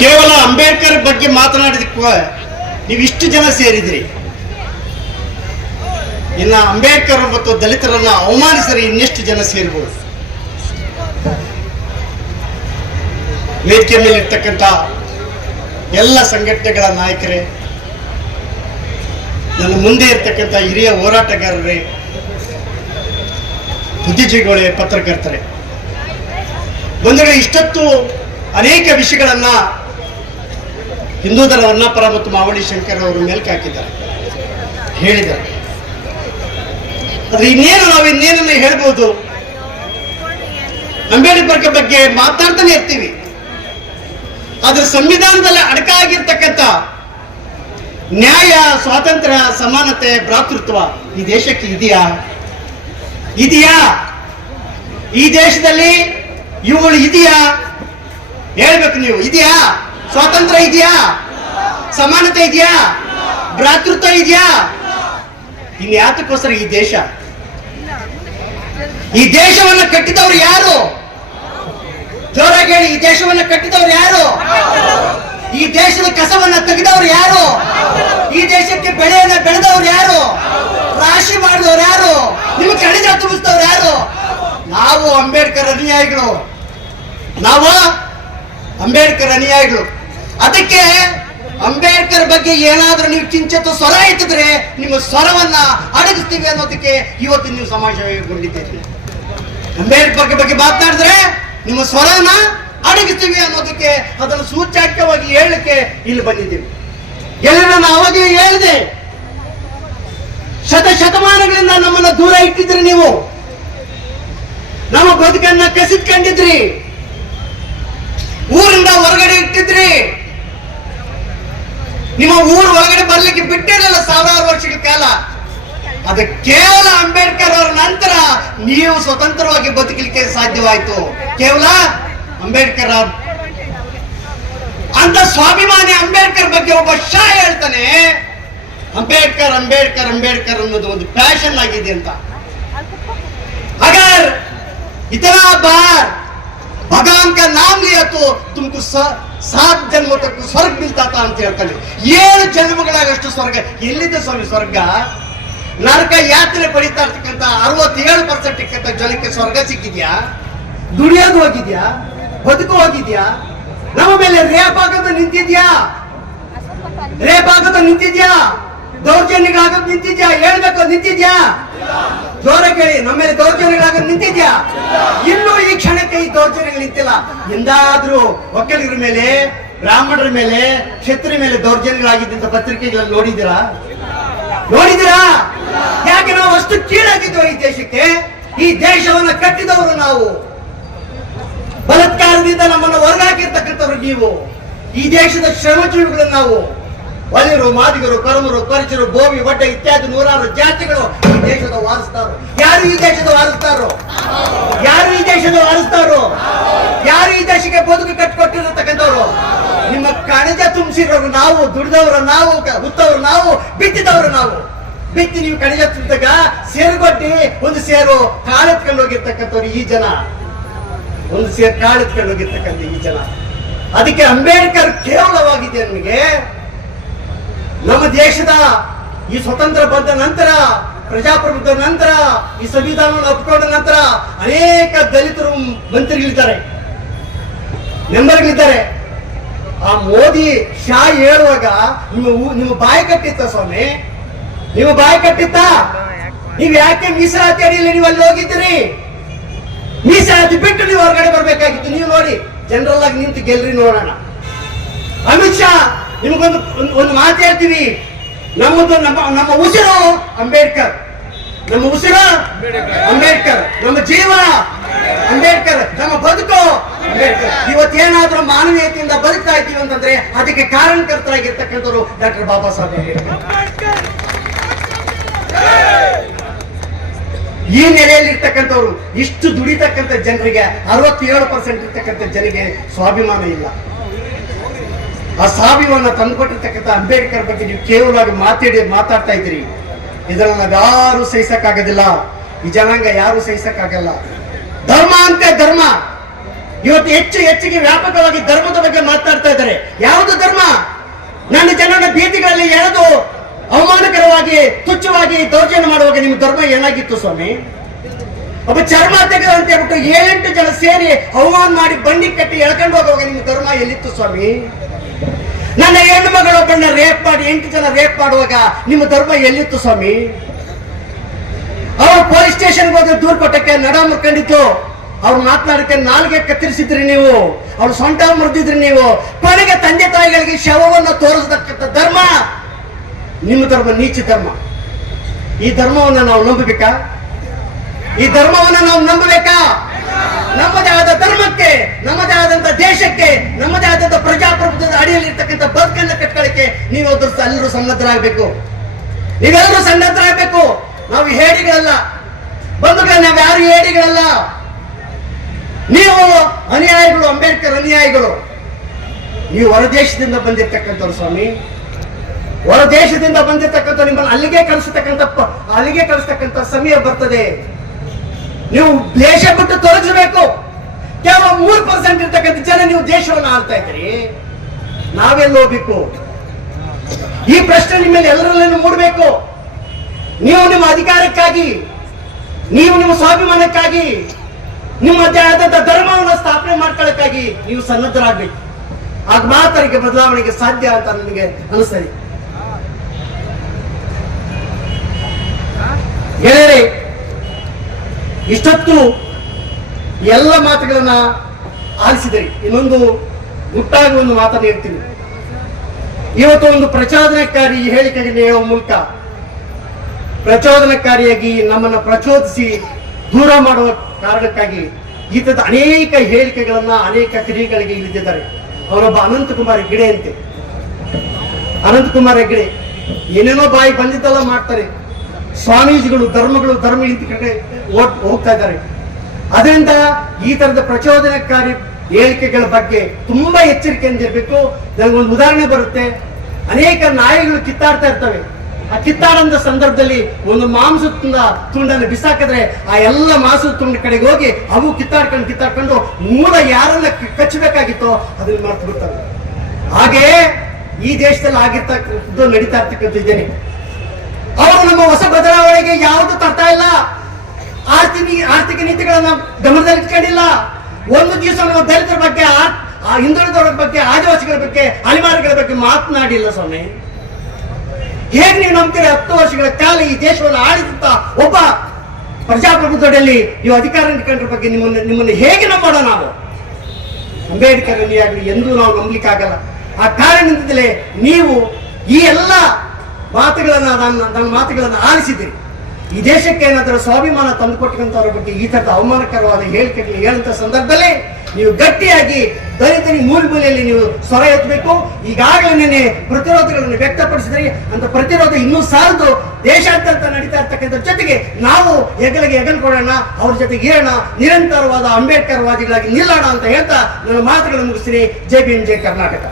ಕೇವಲ ಅಂಬೇಡ್ಕರ್ ಬಗ್ಗೆ ಮಾತನಾಡಿದಕ್ಕೂ ನೀವು ಇಷ್ಟು ಜನ ಸೇರಿದ್ರಿ. ಇನ್ನ ಅಂಬೇಡ್ಕರ್ ಮತ್ತು ದಲಿತರನ್ನ ಅವಮಾನಿಸರಿ ಇನ್ನೆಷ್ಟು ಜನ ಸೇರ್ಬೋದು? ವೇದಿಕೆ ಮೇಲೆ ಇರ್ತಕ್ಕಂಥ ಎಲ್ಲ ಸಂಘಟನೆಗಳ ನಾಯಕರೇ, ನನ್ನ ಮುಂದೆ ಇರ್ತಕ್ಕಂಥ ಹಿರಿಯ ಹೋರಾಟಗಾರರೇ, ಬುದ್ಧಿಜೀವಿಗಳೇ, ಪತ್ರಕರ್ತರೇ. ಬಂದರೆ ಇಷ್ಟೊತ್ತು ಅನೇಕ ವಿಷಯಗಳನ್ನ ಹಿಂದೂ ವರ್ಣಪರ ಮತ್ತು ಮಾವಳಿ ಶಂಕರ್ ಅವರು ಮೇಲ್ಕೆ ಹಾಕಿದ್ದಾರೆ. ಹೇಳಿದ್ದಾರೆ. ಆದ್ರೆ ಇನ್ನೇನು ನಾವು ಇನ್ನೇನನ್ನ ಹೇಳ್ಬೋದು? ಅಂಬೇಡ್ಕರ್ ಬಗ್ಗೆ ಮಾತಾಡ್ತಾನೆ ಇರ್ತೀವಿ. ಆದ್ರೆ ಸಂವಿಧಾನದಲ್ಲಿ ಅಡಕ ಆಗಿರ್ತಕ್ಕಂಥ ನ್ಯಾಯ, ಸ್ವಾತಂತ್ರ್ಯ, ಸಮಾನತೆ, ಭ್ರಾತೃತ್ವ ಈ ದೇಶಕ್ಕೆ ಇದೆಯಾ? ಇದೆಯಾ? ಈ ದೇಶದಲ್ಲಿ ಇವುಗಳು ಇದೆಯಾ? ಹೇಳ್ಬೇಕು ನೀವು. ಇದೆಯಾ? ಸ್ವಾತಂತ್ರ್ಯ ಇದೆಯಾ? ಸಮಾನತೆ ಇದೆಯಾ? ಭ್ರಾತೃತ್ವ ಇದೆಯಾ? ಇನ್ ಯಾತಕ್ಕೋಸ್ಕರ ಈ ದೇಶ? ಈ ದೇಶವನ್ನ ಕಟ್ಟಿದವರು ಯಾರು? ಜೋರಾಗಿ ಹೇಳಿ, ಈ ದೇಶವನ್ನ ಕಟ್ಟಿದವರು ಯಾರು? ಈ ದೇಶದ ಕಸವನ್ನ ತೆಗೆದವರು ಯಾರು? ಈ ದೇಶಕ್ಕೆ ಬೆಳೆಯನ್ನ ಬೆಳೆದವರು ಯಾರು? ರಾಶಿ ಮಾಡಿದವರು ಯಾರು? ನಿಮ್ಗೆ ಕಣಿಜ ತುಂಬಿಸಿದವರು ಯಾರು? ನಾವು ಅಂಬೇಡ್ಕರ್ ಅನುಯಾಯಿಗಳು. ನಾವು ಅಂಬೇಡ್ಕರ್ ಅನುಯಾಯಿಗಳು ಅದಕ್ಕೆ ಅಂಬೇಡ್ಕರ್ ಬಗ್ಗೆ ಏನಾದ್ರೂ ನೀವು ಕಿಂಚಿತ್ ಸ್ವರ ಎತ್ತಿದ್ರೆ ನಿಮ್ಮ ಸ್ವರವನ್ನ ಅಡಗಿಸ್ತೀವಿ ಅನ್ನೋದಕ್ಕೆ ಇವತ್ತು ನೀವು ಸಮಾಜಗೊಂಡಿದ್ದೀರಿ ಅಂಬೇಡ್ಕರ್ ಬಗ್ಗೆ ಮಾತನಾಡಿದ್ರೆ ನಿಮ್ಮ ಸ್ವರವನ್ನ ಅಡಗಿಸ್ತೀವಿ ಅನ್ನೋದಕ್ಕೆ ಅದನ್ನು ಸೂಚ್ಯಾಕ್ಯವಾಗಿ ಹೇಳಲಿಕ್ಕೆ ಇಲ್ಲಿ ಬಂದಿದ್ದೀವಿ. ಎಲ್ಲರೂ ನಾನು ಅವಾಗ ಹೇಳಿದೆ. ಶತ ಶತಮಾನಗಳಿಂದ ನಮ್ಮನ್ನ ದೂರ ಇಟ್ಟಿದ್ರಿ ನೀವು. ನಮ್ಮ ಬದುಕನ್ನ ಕಸಿದ್ಕೊಂಡಿದ್ರಿ ಊರಿಂದ ಹೊರಗಡೆ ಇಟ್ಟಿದ್ರಿ. ನಿಮ್ಮ ಊರು ಹೊರಗಡೆ ಬರ್ಲಿಕ್ಕೆ ಬಿಟ್ಟಿರಲ್ಲ ಸಾವಿರಾರು ವರ್ಷಗಳ ಕಾಲ. ಅದು ಕೇವಲ ಅಂಬೇಡ್ಕರ್ ಅವರ ನಂತರ ನೀವು ಸ್ವತಂತ್ರವಾಗಿ ಬದುಕಲಿಕ್ಕೆ ಸಾಧ್ಯವಾಯಿತು. ಕೇವಲ ಅಂಬೇಡ್ಕರ್ ಅಂತ ಸ್ವಾಭಿಮಾನಿ ಅಂಬೇಡ್ಕರ್ ಬಗ್ಗೆ ಒಬ್ಬ ಶಾ ಹೇಳ್ತಾನೆ, ಅಂಬೇಡ್ಕರ್ ಅಂಬೇಡ್ಕರ್ ಅಂಬೇಡ್ಕರ್ ಅನ್ನೋದು ಒಂದು ಫ್ಯಾಷನ್ ಆಗಿದೆ ಅಂತ. ಅಗರ್, ಇತರ ಬಾರ್ भगवान का नाम लिया तो तुमको ಸ- ಸಾತ್ ಜನ್ಮ ತಕ್ಕ ಸ್ವರ್ಗ ಬೀಳ್ತಾತ ಅಂತ ಹೇಳ್ತಾನೆ ಏಳು ಜನ್ಮಗಳಾಗಷ್ಟು ಸ್ವರ್ಗ ಎಲ್ಲಿದೆ ಸ್ವಾಮಿ ಸ್ವರ್ಗ ನರಕ ಯಾತ್ರೆ ಪಡಿತಾ ಇರ್ತಕ್ಕಂಥ ಅರವತ್ತೇಳು ಪರ್ಸೆಂಟ್ ಇಕ್ಕಂತ ಜನಕ್ಕೆ ಸ್ವರ್ಗ ಸಿಕ್ಕಿದ್ಯಾ ದುಡಿಯೋದು ಹೋಗಿದ್ಯಾ ಬದುಕು ಹೋಗಿದ್ಯಾ ನಮ್ಮ ಮೇಲೆ ರೇಪ್ ಆಗೋದು ನಿಂತಿದ್ಯಾ ರೇಪ್ ಆಗೋದು ನಿಂತಿದ್ಯಾ ದೌರ್ಜನ್ಯಗಳಾಗೋದು ನಿಂತಿದ್ಯಾ ಹೇಳ್ಬೇಕು ನಿಂತಿದ್ಯಾ ಜೋರ ಕೇಳಿ ನಮ್ಮ ಮೇಲೆ ದೌರ್ಜನ್ಯಗಳಾಗೋದು ನಿಂತಿದ್ಯಾ ಇನ್ನೂ ಕ್ಷಣಕ್ಕೆ ಈ ದೌರ್ಜನ್ಯಗಳು ಇತ್ತಿಲ್ಲ ಎಂದಾದ್ರೂ ಒಕ್ಕಲಿಗರ ಮೇಲೆ, ಬ್ರಾಹ್ಮಣರ ಮೇಲೆ ಕ್ಷತ್ರಿಯ ಮೇಲೆ ದೌರ್ಜನ್ಯಗಳಾಗಿದ್ದಂತ ಪತ್ರಿಕೆಗಳಲ್ಲಿ ನೋಡಿದಿರಾ ನೋಡಿದಿರಾ ಯಾಕೆ ನಾವು ಅಷ್ಟು ಕೀಳಾಗಿದ್ದೇವೆ ಈ ದೇಶಕ್ಕೆ? ಈ ದೇಶವನ್ನ ಕಟ್ಟಿದವರು ನಾವು. ಬಲತ್ಕಾರದಿಂದ ನಮ್ಮನ್ನು ಹೊರಗಾಕಿರ್ತಕ್ಕಂಥವ್ರು ನೀವು. ಈ ದೇಶದ ಶ್ರಮಜೀವಿಗಳು ನಾವು. ವಲಿಯರು, ಮಾದಿಗರು ಕರಮರು ಪರಿಚರು ಬೋವಿ ಒಡ್ಡ ಇತ್ಯಾದಿ ನೂರಾರು ಜಾತಿಗಳು ಈ ದೇಶದ ವಾರಿಸ್ತಾರೋ. ಯಾರು ಈ ದೇಶದ ವಾರಿಸ್ತಾರೋ? ಯಾರು ಈ ದೇಶದ ವಾರಿಸ್ತಾರೋ? ಯಾರು ಈ ದೇಶಕ್ಕೆ ಬದುಕು ಕಟ್ಟಿಕೊಟ್ಟಿರತಕ್ಕಂಥವ್ರು? ನಿಮ್ಮ ಕಣಜ ತುಂಬಿಸಿರೋರು ನಾವು, ದುಡಿದವರು ನಾವು ಹುತ್ತವರು ನಾವು, ಬಿತ್ತಿದವರು ನಾವು. ಬಿತ್ತಿ ನೀವು ಕಣಜ ತುಂಬಿದಾಗ ಸೇರುಗೊಡ್ಡಿ ಒಂದು ಸೇರು ಕಾಳೆತ್ಕೊಂಡು ಹೋಗಿರ್ತಕ್ಕಂಥವ್ರು ಈ ಜನ. ಒಂದು ಸೇರು ಕಾಳೆತ್ಕೊಂಡು ಹೋಗಿರ್ತಕ್ಕಂಥ ಈ ಜನ. ಅದಕ್ಕೆ ಅಂಬೇಡ್ಕರ್ ಕೇವಲವಾಗಿದೆ ನನಗೆ ನಮ್ಮ ದೇಶದ ಈ ಸ್ವತಂತ್ರ ಬಂದ ನಂತರ, ಪ್ರಜಾಪ್ರಭುತ್ವ ನಂತರ, ಈ ಸಂವಿಧಾನವನ್ನು ಒಪ್ಪಿಕೊಂಡ ನಂತರ ಅನೇಕ ದಲಿತರು ಮಂತ್ರಿಗಳಿದ್ದಾರೆ. ಮೆಂಬರ್ಗಳಿದ್ದಾರೆ. ಆ ಮೋದಿ ಶಾ ಹೇಳುವಾಗ, ನಿಮ್ಮ ನಿಮ್ಮ ಬಾಯಿ ಕಟ್ಟಿತ್ತ ಸ್ವಾಮಿ? ನೀವು ಬಾಯಿ ಕಟ್ಟಿತ್ತ? ನೀವು ಯಾಕೆ ಮೀಸಲಾತಿ ಅಡಿಯಲ್ಲಿ ನೀವು ಅಲ್ಲಿ ಹೋಗಿದ್ದೀರಿ? ಮೀಸಲಾತಿ ಬಿಟ್ಟು ನೀವು ಹೊರಗಡೆ ಬರ್ಬೇಕಾಗಿತ್ತು. ನೀವು ನೋಡಿ, ಜನರಲ್ ಆಗಿ ನಿಂತು ಗೆಲ್ರಿ ನೋಡೋಣ. ಅಮಿತ್ ಶಾ ನಿಮಗೊಂದು ಒಂದು- ಮಾತು ಹೇಳ್ತೀನಿ. ನಮ್ಮದು ನಮ್ಮ ನಮ್ಮ ಉಸಿರು ಅಂಬೇಡ್ಕರ್. ನಮ್ಮ ಉಸಿರು ಅಂಬೇಡ್ಕರ್. ನಮ್ಮ ಜೀವ ಅಂಬೇಡ್ಕರ್. ನಮ್ಮ ಬದುಕು ಅಂಬೇಡ್ಕರ್. ಇವತ್ತೇನಾದ್ರೂ ಮಾನವೀಯತೆಯಿಂದ ಬದುಕ್ತಾ ಇದ್ದೀವಿ ಅಂತಂದ್ರೆ ಅದಕ್ಕೆ ಕಾರಣಕರ್ತರಾಗಿರ್ತಕ್ಕಂಥವ್ರು ಡಾಕ್ಟರ್ ಬಾಬಾ ಸಾಹೇಬ್ ಅಂಬೇಡ್ಕರ್ ಈ ನೆಲೆಯಲ್ಲಿ ಇರ್ತಕ್ಕಂಥವ್ರು ಇಷ್ಟು ದುಡಿತಕ್ಕಂಥ ಜನರಿಗೆ, ಅರವತ್ತೇಳು ಪರ್ಸೆಂಟ್ ಇರ್ತಕ್ಕಂಥ ಜನರಿಗೆ ಸ್ವಾಭಿಮಾನ ಇಲ್ಲ. ಆ ಸಾವಿವನ್ನ ತಂದುಕೊಟ್ಟಿರ್ತಕ್ಕಂಥ ಅಂಬೇಡ್ಕರ್ ಬಗ್ಗೆ ನೀವು ಕೇವಲವಾಗಿ ಮಾತಾಡಿ ಮಾತಾಡ್ತಾ ಇದ್ದೀರಿ. ಇದನ್ನು ನಾವ್ಯಾರು ಸಹಿಸಕ್ಕಾಗೋದಿಲ್ಲ. ಈ ಜನಾಂಗ ಯಾರು ಸಹಿಸಕ್ಕಾಗಲ್ಲ. ಧರ್ಮ ಅಂತೆ ಧರ್ಮ. ಇವತ್ತು ಹೆಚ್ಚು ಹೆಚ್ಚಿಗೆ ವ್ಯಾಪಕವಾಗಿ ಧರ್ಮದ ಬಗ್ಗೆ ಮಾತಾಡ್ತಾ ಇದ್ದಾರೆ. ಯಾವುದು ಧರ್ಮ? ನನ್ನ ಜನರ ಬೀದಿಗಳಲ್ಲಿ ಎಳೆದು ಅವಮಾನಕರವಾಗಿ, ತುಚ್ಛವಾಗಿ ದೌರ್ಜನ್ಯ ಮಾಡುವಾಗ ನಿಮ್ಮ ಧರ್ಮ ಏನಾಗಿತ್ತು ಸ್ವಾಮಿ? ಒಬ್ಬ ಚರ್ಮ ಅಂತ ಹೇಳ್ಬಿಟ್ಟು ಏಳೆಂಟು ಜನ ಸೇರಿ ಅವಮಾನ ಮಾಡಿ ಬಂಡಿ ಕಟ್ಟಿ ಎಳ್ಕೊಂಡು ಹೋಗುವಾಗ ನಿಮ್ಮ ಧರ್ಮ ಎಲ್ಲಿತ್ತು ಸ್ವಾಮಿ? ನನ್ನ ಹೆಣ್ಣು ಮಗಳೊಬ್ಬಳನ್ನ ರೇಪ್ ಮಾಡಿ, ಎಂಟು ಜನ ರೇಪ್ ಮಾಡುವಾಗ ನಿಮ್ಮ ಧರ್ಮ ಎಲ್ಲಿತ್ತು ಸ್ವಾಮಿ? ಅವರು ಪೊಲೀಸ್ ಸ್ಟೇಷನ್ಗೆ ಹೋದ್ರೆ ದೂರ ಕೊಟ್ಟಕ್ಕೆ ನಡ ಮುರ್ಕೊಂಡಿತ್ತು ಅವ್ರು ಮಾತನಾಡಕ್ಕೆ ನಾಲ್ಗೆ ಕತ್ತರಿಸಿದ್ರಿ ನೀವು. ಅವ್ರು ಸೊಂಟ ಮುರಿದಿದ್ರಿ ನೀವು. ಕೊನೆಗೆ ತಂದೆ ತಾಯಿಗಳಿಗೆ ಶವವನ್ನು ತೋರಿಸತಕ್ಕಂಥ ಧರ್ಮ ನಿಮ್ಮ ಧರ್ಮ, ನೀಚ ಧರ್ಮ. ಈ ಧರ್ಮವನ್ನು ನಾವು ನಂಬಬೇಕಾ? ಈ ಧರ್ಮವನ್ನು ನಾವು ನಂಬಬೇಕಾ? ನಮ್ಮದೇ ಆದ ಧರ್ಮಕ್ಕೆ, ನಮ್ಮದೇ ಆದಂತ ದೇಶಕ್ಕೆ, ನಮ್ಮದೇ ಆದಂತ ಪ್ರಜಾಪ್ರಭುತ್ವದ ಅಡಿಯಲ್ಲಿ ಇರ್ತಕ್ಕಂಥ ಬದುಕನ್ನ ಕಟ್ಕೊಳ್ಳಿಕ್ಕೆ ನೀವು ಎಲ್ಲರೂ ಸನ್ನದ್ಧರಾಗಬೇಕು ನೀವೆಲ್ಲರೂ ಸನ್ನದ್ಧರಾಗಬೇಕು ನಾವು ಹೇಡಿಗಳಲ್ಲ. ಬಂಧುಗಳ ನಾವು ಯಾರು ಹೇಡಿಗಳಲ್ಲ. ನೀವು ಅನುಯಾಯಿಗಳು, ಅಂಬೇಡ್ಕರ್ ಅನುಯಾಯಿಗಳು. ನೀವು ಹೊರದೇಶದಿಂದ ಬಂದಿರ್ತಕ್ಕಂಥವ್ರು ಸ್ವಾಮಿ. ಹೊರದೇಶದಿಂದ ಬಂದಿರ್ತಕ್ಕಂಥ ನಿಮ್ಮನ್ನು ಅಲ್ಲಿಗೆ ಕಲಿಸತಕ್ಕಂಥ ಅಲ್ಲಿಗೆ ಕಲಿಸ್ತಕ್ಕಂಥ ಸಮಯ ಬರ್ತದೆ. ನೀವು ದೇಶ ಬಿಟ್ಟು ತೊಲಗಿಸಬೇಕು ಕೇವಲ ಮೂರು ಪರ್ಸೆಂಟ್ ಇರ್ತಕ್ಕಂಥ ಜನ ನೀವು ದೇಶವನ್ನು ಆಳ್ತಾ ಇದ್ದೀರಿ. ನಾವೆಲ್ಲ ಹೋಗ್ಬೇಕು? ಈ ಪ್ರಶ್ನೆ ನಿಮ್ಮ ಮೇಲೆ ಎಲ್ಲರಲ್ಲೂ ಮೂಡಬೇಕು. ನೀವು ನಿಮ್ಮ ಅಧಿಕಾರಕ್ಕಾಗಿ, ನೀವು ನಿಮ್ಮ ಸ್ವಾಭಿಮಾನಕ್ಕಾಗಿ, ನಿಮ್ಮ ಆದಂತ ಧರ್ಮವನ್ನು ಸ್ಥಾಪನೆ ಮಾಡ್ಕೊಳ್ಳಕ್ಕಾಗಿ ನೀವು ಸನ್ನದ್ಧರಾಗಬೇಕು. ಆಗ ಮಾತರಿಗೆ ಬದಲಾವಣೆಗೆ ಸಾಧ್ಯ ಅಂತ ನನಗೆ ಅನಿಸ್ತದೆ. ಗೆಳೆಯರೇ ಇಷ್ಟೊತ್ತು ಎಲ್ಲ ಮಾತುಗಳನ್ನ ಆಲಿಸಿದರೆ. ಇನ್ನೊಂದು ಗುಟ್ಟಾಗಿ ಒಂದು ಮಾತನ್ನು ಹೇಳ್ತೀನಿ. ಇವತ್ತು ಒಂದು ಪ್ರಚೋದನಕಾರಿ ಹೇಳಿಕೆಗೆ ನೀಡುವ ಮೂಲಕ ಪ್ರಚೋದನಕಾರಿಯಾಗಿ ನಮ್ಮನ್ನು ಪ್ರಚೋದಿಸಿ ದೂರ ಮಾಡುವ ಕಾರಣಕ್ಕಾಗಿ ಈತದ ಅನೇಕ ಹೇಳಿಕೆಗಳನ್ನ, ಅನೇಕ ಕ್ರಿಯೆಗಳಿಗೆ ಇಳಿದಿದ್ದಾರೆ. ಅವರೊಬ್ಬ ಅನಂತಕುಮಾರ್ ಹೆಗ್ಡೆ ಅಂತೆ. ಅನಂತಕುಮಾರ್ ಹೆಗ್ಡೆ ಏನೇನೋ ಬಾಯಿ ಬಂದಿದ್ದೆಲ್ಲ ಮಾಡ್ತಾರೆ. ಸ್ವಾಮೀಜಿಗಳು, ಧರ್ಮಗಳು, ಧರ್ಮ ಇಂತ ಕಡೆ ಓಟ್ ಹೋಗ್ತಾ ಇದ್ದಾರೆ. ಅದರಿಂದ ಈ ತರದ ಪ್ರಚೋದನಕಾರಿ ಹೇಳಿಕೆಗಳ ಬಗ್ಗೆ ತುಂಬಾ ಎಚ್ಚರಿಕೆಯಿಂದ ಇರಬೇಕು. ನನಗೊಂದು ಉದಾಹರಣೆ ಬರುತ್ತೆ. ಅನೇಕ ನಾಯಿಗಳು ಕಿತ್ತಾಡ್ತಾ ಇರ್ತವೆ. ಆ ಕಿತ್ತಾಡಂತ ಸಂದರ್ಭದಲ್ಲಿ ಒಂದು ಮಾಂಸದ ತುಂಡ- ತುಂಡನ್ನು ಬಿಸಾಕಿದ್ರೆ ಆ ಎಲ್ಲ ಮಾಂಸದ ತುಂಡ ಕಡೆಗೆ ಹೋಗಿ ಅವು ಕಿತ್ತಾಡ್ಕೊಂಡು ಕಿತ್ತಾಡ್ಕೊಂಡು ಮೂಲ ಯಾರನ್ನ ಕಚ್ಚಬೇಕಾಗಿತ್ತೋ ಅದನ್ನ ಮಾಡ್ತು ಬಿಡ್ತವೆ ಹಾಗೆ ಈ ದೇಶದಲ್ಲಿ ಆಗಿರ್ತಕ್ಕಂಥದ್ದು ನಡೀತಾ ಇರ್ತಕ್ಕಂಥ ಇದ್ದೇನೆ ಅವರು ನಮ್ಮ ಹೊಸ ಬದಲಾವಣೆಗೆ ಯಾವುದು ತರ್ತಾ ಇಲ್ಲ. ಆರ್ಥಿಕ ಆರ್ಥಿಕ ನೀತಿಗಳನ್ನ ಗಮನದಲ್ಲಿ ಇಟ್ಕೊಂಡಿಲ್ಲ. ಒಂದು ದಿವಸ ನಾವು ದಲಿತರ ಬಗ್ಗೆ ಆ- ಹಿಂದುಳಿದವರ ಬಗ್ಗೆ, ಆದಿವಾಸಿಗಳ ಬಗ್ಗೆ ಅಲಿಮಾರಿಗಳ ಬಗ್ಗೆ ಮಾತನಾಡಿಲ್ಲ ಸ್ವಾಮಿ. ಹೇಗೆ ನೀವು ನಂಬ್ತೀರಿ ಹತ್ತು ವರ್ಷಗಳ ಕಾಲ ಈ ದೇಶವನ್ನು ಆಳಿದಂತ ಒಬ್ಬ ಪ್ರಜಾಪ್ರಭುತ್ವದಲ್ಲಿ ನೀವು ಅಧಿಕಾರ ಇಟ್ಕೊಂಡ್ರ ಬಗ್ಗೆ ನಿಮ್ಮನ್ನು ನಿಮ್ಮನ್ನು ಹೇಗೆ ನಂಬೋಣ ನಾವು? ಅಂಬೇಡ್ಕರ್ ಆಗಲಿ ಎಂದೂ ನಾವು ನಂಬಲಿಕ್ಕಾಗಲ್ಲ. ಆ ಕಾರಣದಿಂದಲೇ ನೀವು ಈ ಎಲ್ಲ ಮಾತುಗಳನ್ನ ನನ್ನ ನನ್ನ ಮಾತುಗಳನ್ನು ಆಲಿಸಿದಿರಿ ಈ ದೇಶಕ್ಕೆ ಏನಾದರೂ ಸ್ವಾಭಿಮಾನ ತಂದುಕೊಟ್ಟಂತವ್ರ ಬಗ್ಗೆ ಈ ತರದ ಅವಮಾನಕರವಾದ ಹೇಳಿಕೆಗಳು ಹೇಳುವಂತ ಸಂದರ್ಭದಲ್ಲಿ ನೀವು ಗಟ್ಟಿಯಾಗಿ ದಲಿತನಿ ಮೂಲ ಮೂಲೆಯಲ್ಲಿ ನೀವು ಸ್ವರ ಎತ್ತಬೇಕು. ಈಗಾಗಲೇ ಪ್ರತಿರೋಧಗಳನ್ನು ವ್ಯಕ್ತಪಡಿಸಿದ್ರಿ. ಅಂತ ಪ್ರತಿರೋಧ ಇನ್ನೂ ಸಾಲದು ದೇಶಾದ್ಯಂತ ನಡೀತಾ ಇರ್ತಕ್ಕಂಥ ಜೊತೆಗೆ ನಾವು ಹೆಗಲಿಗೆ ಹೆಗಲು ಕೊಡೋಣ ಅವ್ರ ಜೊತೆಗೆ ಇರೋಣ, ನಿರಂತರವಾದ ಅಂಬೇಡ್ಕರ್ ವಾದಿಗಳಾಗಿ ನಿಲ್ಲೋಣ ಅಂತ ಹೇಳ್ತಾ ನನ್ನ ಮಾತುಗಳನ್ನು ಮುಗಿಸ್ತೀನಿ. ಜೈ ಎಂ ಜೈ ಕರ್ನಾಟಕ.